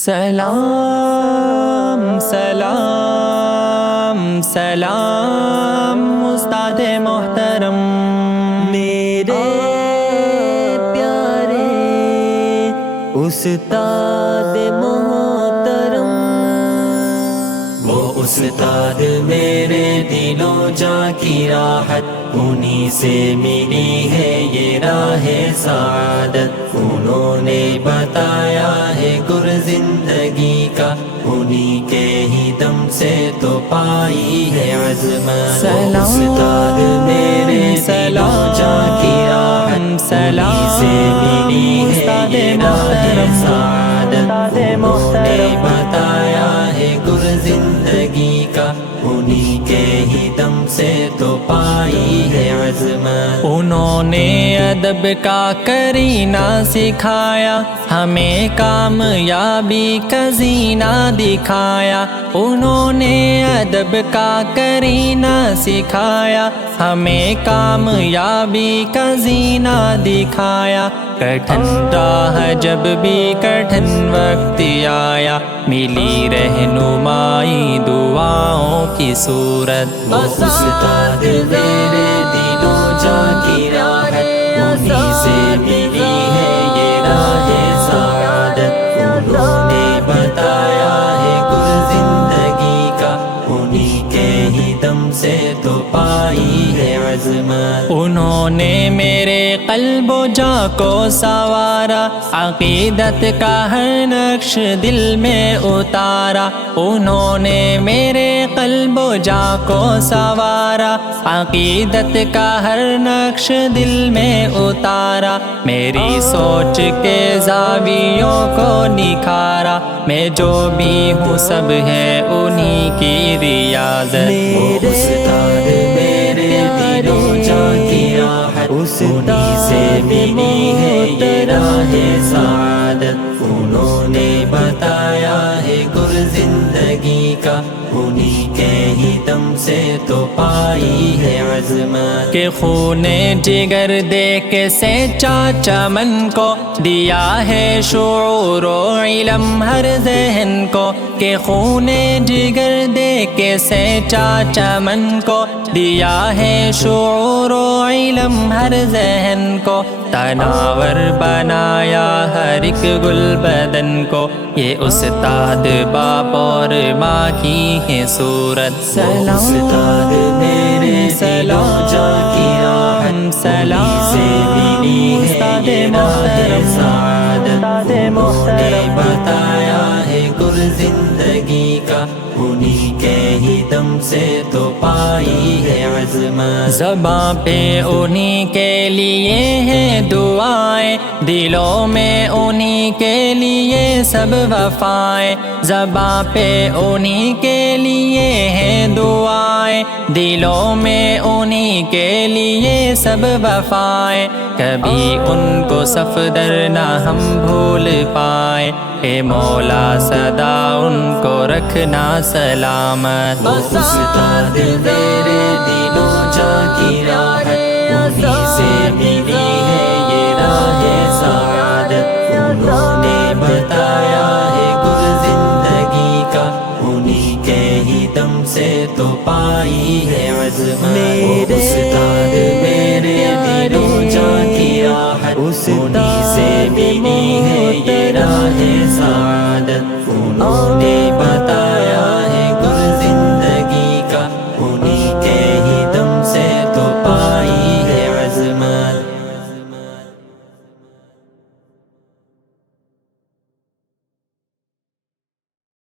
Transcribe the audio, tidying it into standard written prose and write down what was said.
سلام سلام سلام استاد محترم، میرے پیارے استاد محترم، وہ استاد میرے دلوں جا کی راحت، انہی سے ملی ہے یہ راہ سعادت، انہوں نے بتایا ہے گر زندگی کا، انہی کے ہی دم سے تو پائی ہے عظمت۔ سلام استاد میرے دلوں جا کی راحت، انہی سے ملی ہے یہ راہ سعادت، انہوں نے بتایا ہے گر زندگی کا، انہی کے ہی دم سے تو پائی ہے عظمت۔ انہوں نے ادب کا کرینہ سکھایا، ہمیں کامیابی کا زینہ دکھایا، انہوں نے ادب کا کرینہ سکھایا، ہمیں کامیابی کا زینہ دکھایا، کٹھن راہ جب بھی کٹھن وقت آیا، ملی رہنمائی دعاؤں کی صورت۔ وہ استاد میرے دلوں جا کی راحت، انہی سے ملی ہے یہ راہ سعادت، انہوں نے بتایا ہے گر زندگی کا، انہی کے ہی دم سے تو پائی ہے عظمت۔ انہوں نے میرے قلب و جاں کو سنوارا، عقیدت کا ہر نقش دل میں اتارا، انہوں نے میرے قلب و جاں کو سنوارا، عقیدت کا ہر نقش دل میں اتارا، میری سوچ کے زاویوں کو نکھارا، میں جو بھی ہوں سب ہے انہی کی ریاضت۔ وہ استاد میرے دلوں جا کی راحت، انہی سے ملی ہے یہ راہ سعادت، انہوں نے بتایا ہے گر زندگی کا، انہی کے ہی دم سے تو پائی ہے عظمت۔ کہ خون جگر دے کے سینچا چمن کو، دیا ہے شعور و علم ہر ذہن کو، کہ خون جگر دے کے سینچا چمن کو، دیا ہے شعور و علم ہر ذہن کو، تناور بنایا ہر ایک گل بدن کو، یہ استاد باپ اور ماں کی ہے صورت۔ وہ استاد میرے دلوں جا کی راحت، انہی سے ملی ہے یہ راہ سعادت، انہوں نے بتایا ہے گر زندگی کا، انہی کے ہی دم سے تو پائی ہے عظمت۔ زباں پہ انہی کے لیے ہیں دعائیں، دلوں میں انہی کے لیے سب وفائیں، زباں پہ انہی کے لیے ہیں دعائیں، دلوں میں انہی کے لیے سب وفائیں، کبھی ان کو صفدر نہ ہم بھول پائیں، اے مولا سدا ان کو رکھنا سلامت۔ وہ استاد میرے دلوں جا کی راحت، انہی سے ملی ہے یہ راہ سعادت، انہوں نے بتایا ہے گر زندگی کا، انہی کے ہی دم سے تو پائی ہے عظمت۔ وہ استاد